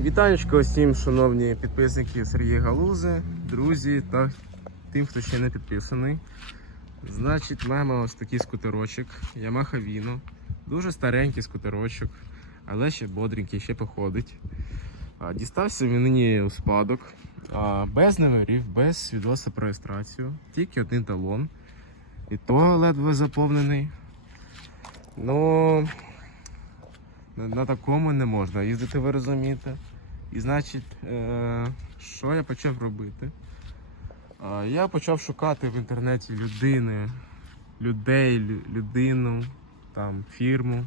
Вітанечко всім, шановні підписники Сергія Галузи, друзі та тим, хто ще не підписаний. Значить, маємо ось такий скутерочок Yamaha Vino. Дуже старенький скутерочок, але ще бодренький, ще походить. Дістався він мені у спадок. Без номерів, без свідоцтва про реєстрацію, тільки один талон. І то ледве заповнений. Ну, на, такому не можна їздити, ви розумієте. І значить, е, що я почав робити? Я почав шукати в інтернеті людини, людей, людину, там, фірму,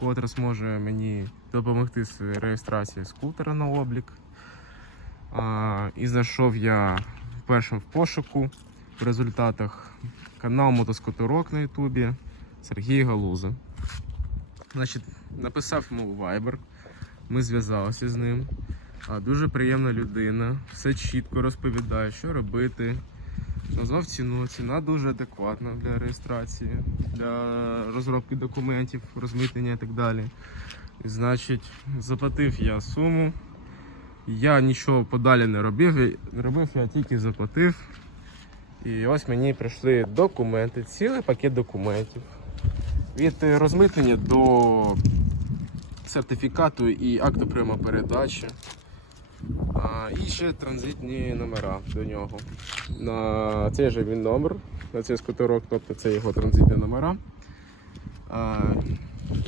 котра зможе мені допомогти з реєстрацією скутера на облік. І знайшов я першим в пошуку в результатах канал Мотоскоторок на Ютубі Сергій Галуза. Значить, написав йому Viber, ми зв'язалися з ним. А, дуже приємна людина, все чітко розповідає, що робити. Назвав ціну. Ціна дуже адекватна для реєстрації, для розробки документів, розмитнення і так далі. І, значить, заплатив я суму. Я нічого подалі не робив, робив, я тільки заплатив. І ось мені прийшли документи, цілий пакет документів. Від розмитнення до сертифікату і акту прямо передачі. А, і ще транзитні номера до нього. На цей же він номер, на цей скутерок, тобто це його транзитні номера. А,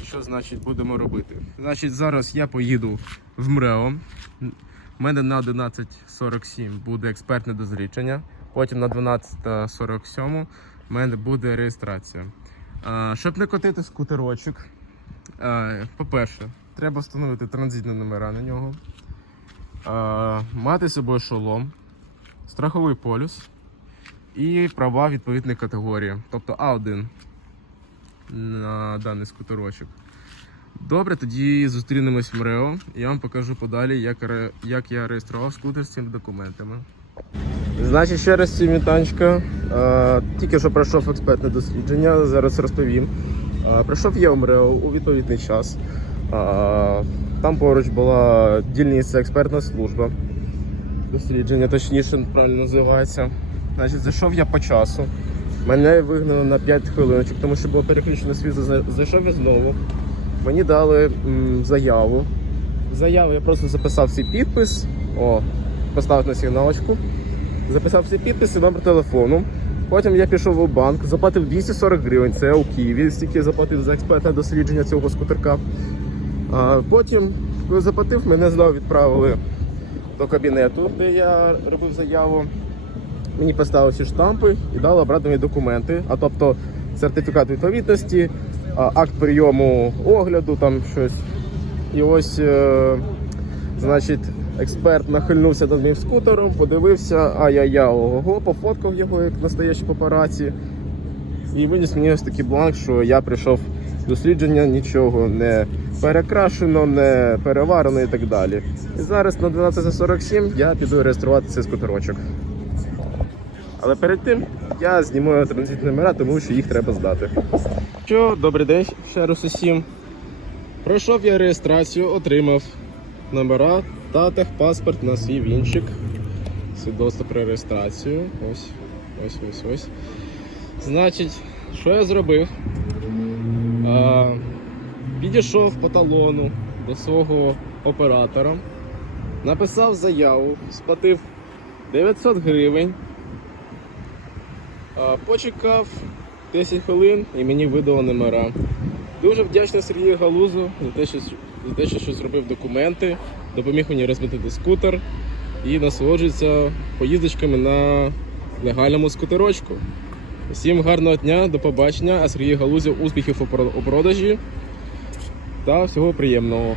що значить будемо робити? Значить, зараз я поїду в МРЕО. У мене на 11.47 буде експертне дослідження, потім на 12.47 у мене буде реєстрація. А, щоб не котити скутерочок, по-перше, треба встановити транзитні номера на нього, мати з собою шолом, страховий полюс і права відповідної категорії, тобто А1 на даний скутерочок. Добре, тоді зустрінемось в МРЕО. Я вам покажу подалі, як я реєстрував скутер з цими документами. Значить, ще раз ці вітанчика. Е, Тільки що пройшов експертне дослідження, зараз розповім. Е, Прийшов я в МРЕО у відповідний час. Е, Там поруч була дільниця експертна служба. Дослідження, точніше, правильно називається. Значить, зайшов я по часу. Мене вигнали на 5 хвилиночок, тому що було переключено світло. Зайшов я знову. Мені дали м, заяву. Заяву я просто записав свій підпис. О, поставив на сигналочку. Записав свій підпис і номер телефону. Потім я пішов у банк, заплатив 240 гривень, це у Києві, стільки заплатив за експертне дослідження цього скутерка. А потім, заплатив, мене знову відправили до кабінету, де я робив заяву. Мені поставили всі штампи і дали обратно мені документи, а тобто сертифікат відповідності, акт прийому огляду, там щось. І ось, е, значить, експерт нахильнувся над моїм скутером, подивився, ай-яй-я, ого, пофоткав його як настоящий папараці. І виніс мені ось такий бланк, що я прийшов дослідження, нічого не перекрашено, не переварено і так далі. І зараз на 12.47 я піду реєструвати цей скутерочок. Але перед тим я знімаю транзитні номера, тому що їх треба здати. Що, добрий день ще раз усім. Пройшов я реєстрацію, отримав номера та техпаспорт на свій вінчик. Свідоцтво про реєстрацію. Ось, ось, ось, ось. Значить, що я зробив? А, підійшов по талону до свого оператора, написав заяву, сплатив 900 гривень. А, Почекав 10 хвилин і мені видало номера. Дуже вдячний Сергію Галузу за те, що, те, що зробив документи, допоміг мені розмітити скутер і насолоджується поїздочками на легальному скутерочку. Всім гарного дня, до побачення, а Сергій Галузя успіхів у продажі та всього приємного.